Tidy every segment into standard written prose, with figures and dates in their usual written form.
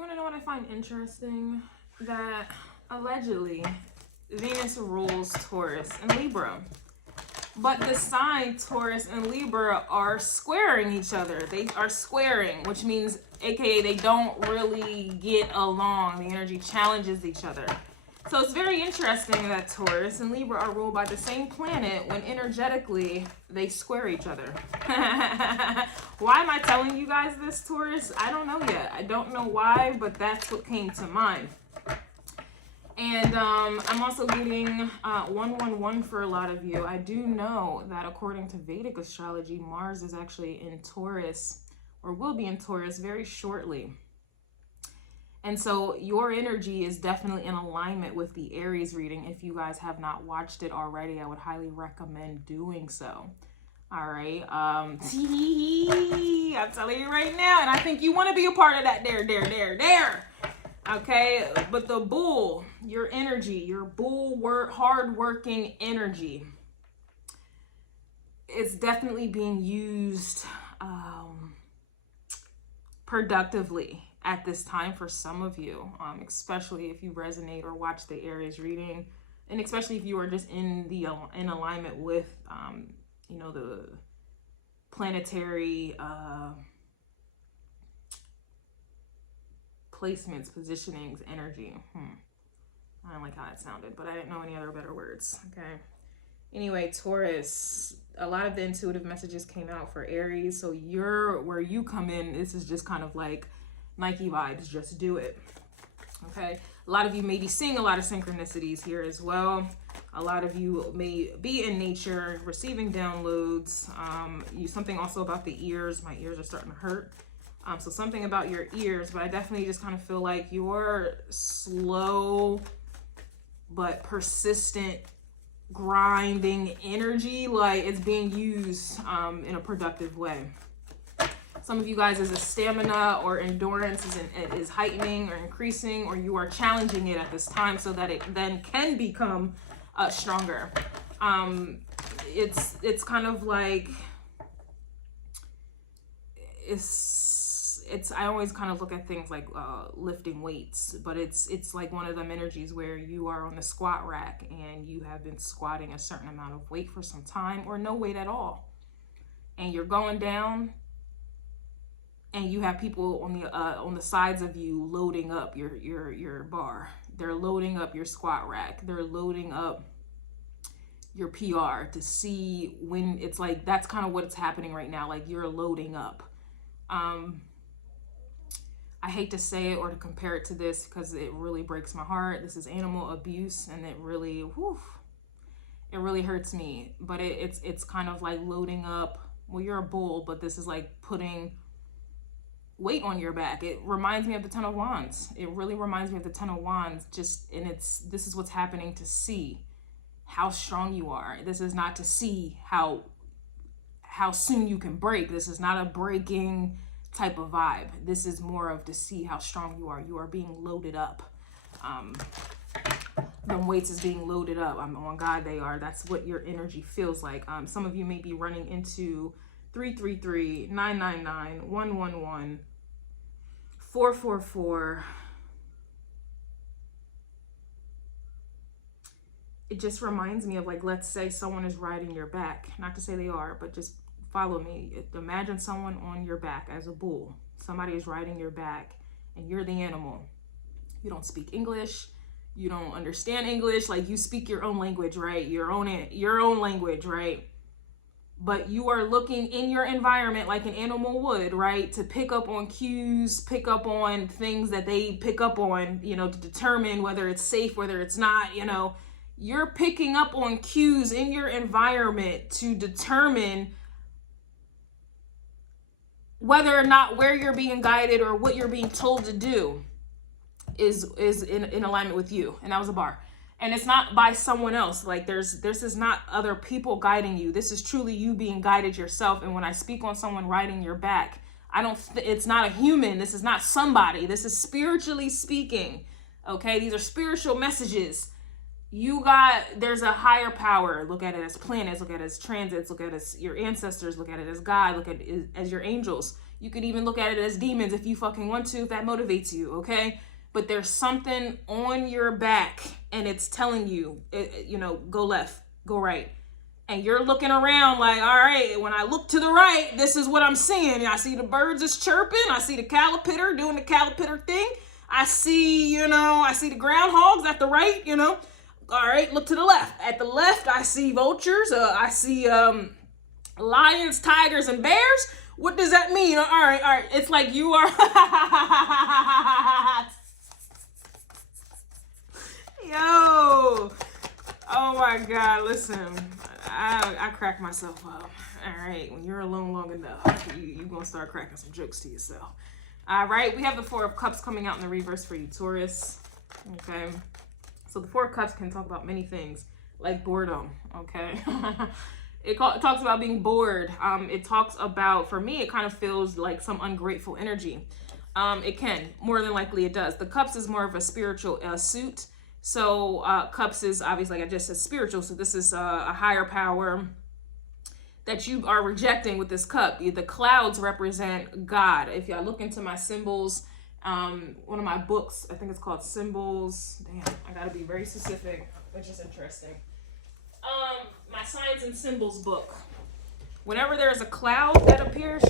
want to know what I find interesting? That allegedly Venus rules Taurus and Libra. But the sign Taurus and Libra are squaring each other. They are squaring, which means, aka, they don't really get along. The energy challenges each other. So it's very interesting that Taurus and Libra are ruled by the same planet when energetically they square each other. Why am I telling you guys this, Taurus? I don't know yet. I don't know why, but that's what came to mind. And I'm also getting 111 for a lot of you. I do know that according to Vedic astrology, Mars is actually in Taurus, or will be in Taurus very shortly. And so your energy is definitely in alignment with the Aries reading. If you guys have not watched it already, I would highly recommend doing so. All right. I'm telling you right now, and I think you want to be a part of that there. Okay, but the bull, your energy, your bull hard-working energy, it's definitely being used productively at this time for some of you, especially if you resonate or watch the Aries reading, and especially if you are just in alignment with, you know, the planetary placements, positionings, energy. I don't like how that sounded, but I didn't know any other better words. Okay. Anyway, Taurus, a lot of the intuitive messages came out for Aries. So where you come in, this is just kind of like Nike vibes, just do it. Okay. A lot of you may be seeing a lot of synchronicities here as well. A lot of you may be in nature, receiving downloads. Something also about the ears. My ears are starting to hurt. So something about your ears, but I definitely just kind of feel like your slow but persistent grinding energy, like it's being used in a productive way. Some of you guys, as a stamina or endurance is heightening or increasing, or you are challenging it at this time so that it then can become stronger. It's kind of like I always kind of look at things like lifting weights, but it's like one of them energies where you are on the squat rack and you have been squatting a certain amount of weight for some time, or no weight at all, and you're going down, and you have people on the sides of you loading up your bar. They're loading up your squat rack. They're loading up your PR to see when it's like, that's kind of what's happening right now. Like, you're loading up. I hate to say it or to compare it to this because it really breaks my heart. This is animal abuse, and it really, it really hurts me. But it's kind of like loading up. Well, you're a bull, but this is like putting weight on your back. It reminds me of the Ten of Wands. It really reminds me of the Ten of Wands. This is what's happening to see how strong you are. This is not to see how soon you can break. This is not a breaking type of vibe. This is more of to see how strong you are. You are being loaded up. Them weights is being loaded up. On God, they are. That's what your energy feels like. Some of you may be running into 333, 999, 111, 444. It just reminds me of, like, let's say someone is riding your back. Not to say they are, but just follow me. Imagine someone on your back as a bull. Somebody is riding your back and you're the animal. You don't speak English. You don't understand English. Like, you speak your own language, right? Your own language, right? But you are looking in your environment like an animal would, right? To pick up on cues, pick up on things that they pick up on, you know, to determine whether it's safe, whether it's not, you know. You're picking up on cues in your environment to determine whether or not where you're being guided or what you're being told to do is in alignment with you. And that was a bar. And it's not by someone else. Like, this is not other people guiding you. This is truly you being guided yourself. And when I speak on someone riding your back, it's not a human. This is not somebody. This is spiritually speaking. Okay. These are spiritual messages. There's a higher power. Look at it as planets, look at it as transits, look at it as your ancestors, look at it as God, look at it as your angels. You could even look at it as demons if you fucking want to, if that motivates you, okay? But there's something on your back and it's telling you, you know, go left, go right. And you're looking around like, all right, when I look to the right, this is what I'm seeing. I see the birds is chirping. I see the caterpillar doing the caterpillar thing. I see, you know, I see the groundhogs at the right, you know. All right, look to the left. At the left, I see vultures. I see lions, tigers, and bears. What does that mean? All right. It's like you are... Yo. Oh, my God. Listen. I crack myself up. All right, when you're alone long enough, you're going to start cracking some jokes to yourself. All right, we have the Four of Cups coming out in the reverse for you, Taurus. Okay, so the Four of Cups can talk about many things, like boredom, okay? It talks about being bored. It talks about, for me, it kind of feels like some ungrateful energy. It can, more than likely it does. The Cups is more of a spiritual suit. So Cups is obviously, like I just said, spiritual. So this is a higher power that you are rejecting with this cup. The clouds represent God. If you look into my symbols, one of my books, I think it's called Symbols. Damn, I gotta be very specific, which is interesting. My Signs and Symbols book. Whenever there's a cloud that appears,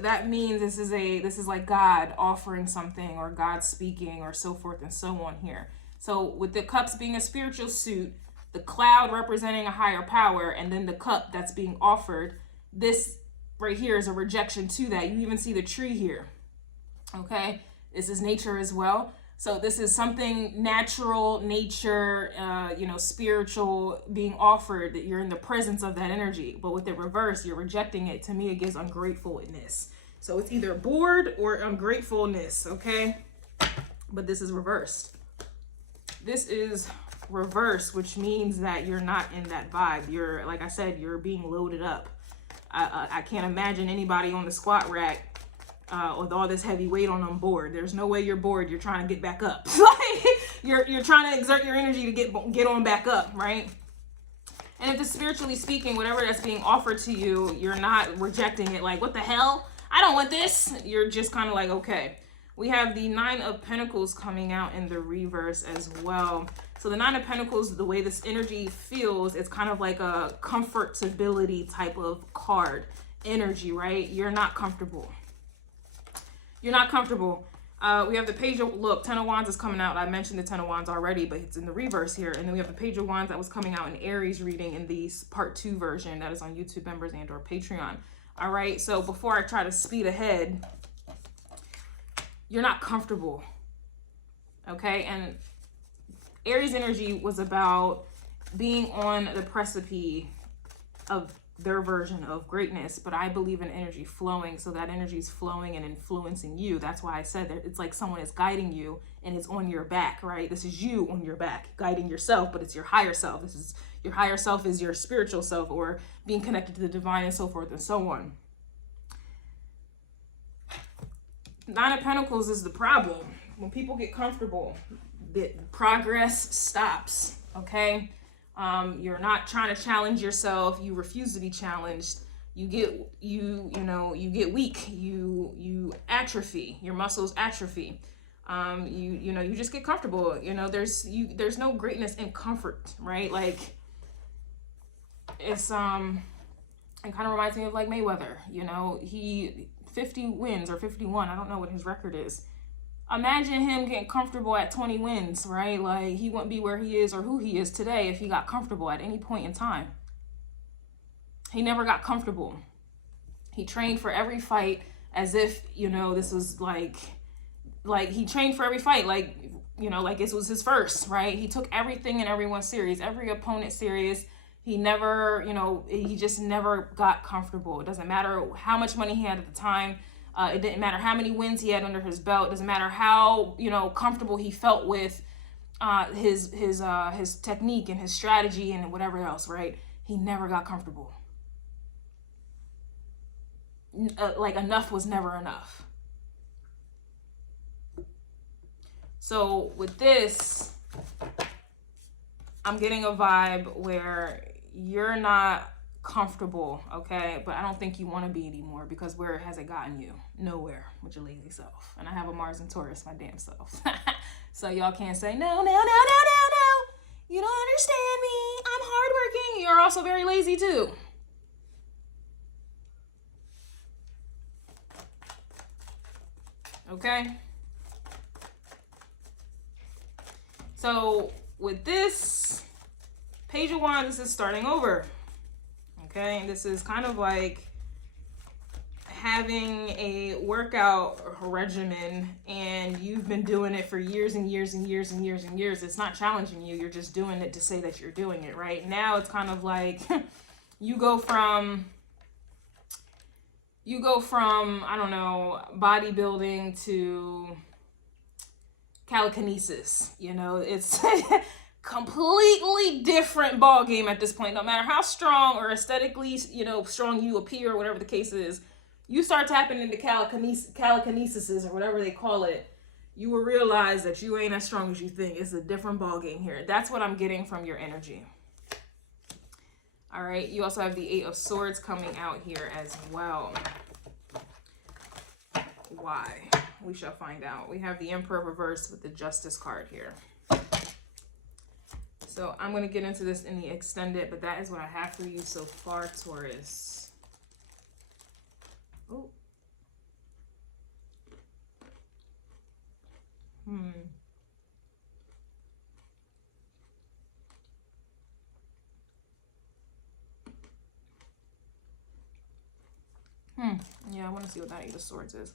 that means this is like God offering something, or God speaking, or so forth and so on here. So with the cups being a spiritual suit, the cloud representing a higher power, and then the cup that's being offered, this right here is a rejection to that. You even see the tree here. Okay, this is nature as well. So this is something natural, nature, you know, spiritual being offered, that you're in the presence of that energy. But with the reverse, you're rejecting it. To me, it gives ungratefulness. So it's either bored or ungratefulness, okay? But this is reversed. This is reverse, which means that you're not in that vibe. You're, like I said, you're being loaded up. I can't imagine anybody on the squat rack with all this heavy weight on them bored. There's no way you're bored. You're trying to get back up. you're trying to exert your energy to get on back up, right? And if it's spiritually speaking, whatever that's being offered to you, you're not rejecting it like, what the hell? I don't want this. You're just kind of like, okay. We have the Nine of Pentacles coming out in the reverse as well. So the Nine of Pentacles, the way this energy feels, it's kind of like a comfortability type of card energy, right? You're not comfortable. You're not comfortable. We have the Page of, look, Ten of Wands is coming out. I mentioned the Ten of Wands already, but it's in the reverse here. And then we have the Page of Wands that was coming out in Aries reading in the part 2 version that is on YouTube members and or Patreon. All right, so before I try to speed ahead, you're not comfortable, okay? And Aries energy was about being on the precipice of their version of greatness, but I believe in energy flowing, so that energy is flowing and influencing you. That's why I said that it's like someone is guiding you and it's on your back, right? This is you on your back guiding yourself, but it's your higher self. This is your higher self, is your spiritual self, or being connected to the divine and so forth and so on. Nine of Pentacles is the problem. When people get comfortable, the progress stops, okay? You're not trying to challenge yourself. You refuse to be challenged. You get weak. You atrophy. Your muscles atrophy. You just get comfortable. You know, there's no greatness in comfort, right? Like, it's it kind of reminds me of like Mayweather. You know, he 50 wins or 51. I don't know what his record is. Imagine him getting comfortable at 20 wins, right? Like, he wouldn't be where he is or who he is today if he got comfortable at any point in time. He never got comfortable. He trained for every fight as if, you know, this was like he trained for every fight, like, you know, like this was his first, right? He took everything and everyone serious, every opponent serious. He never, you know, he just never got comfortable. It doesn't matter how much money he had at the time. It didn't matter how many wins he had under his belt. It doesn't matter how, you know, comfortable he felt with his technique and his strategy and whatever else, right? He never got comfortable. Like, enough was never enough. So with this, I'm getting a vibe where you're not comfortable, okay? But I don't think you want to be anymore, because where has it gotten you? Nowhere with your lazy self. And I have a Mars and Taurus, my damn self. So y'all can't say, no. You don't understand me. I'm hardworking. You're also very lazy too. Okay? So with this Page of Wands, this is starting over. Okay? This is kind of like having a workout regimen and you've been doing it for years and years and years and years and years. It's not challenging you. You're just doing it to say that you're doing it, right? Now it's kind of like you go from, I don't know, bodybuilding to telekinesis. You know, it's completely different ball game at this point. No matter how strong or aesthetically, you know, strong you appear, or whatever the case is, you start tapping into telekinesis or whatever they call it, you will realize that you ain't as strong as you think. It's a different ball game here. That's what I'm getting from your energy. All right. You also have the 8 of Swords coming out here as well. Why? We shall find out. We have the Emperor reversed with the Justice card here. So I'm going to get into this in the extended, but that is what I have for you so far, Taurus. Oh. Yeah, I want to see what that 8 of Swords is.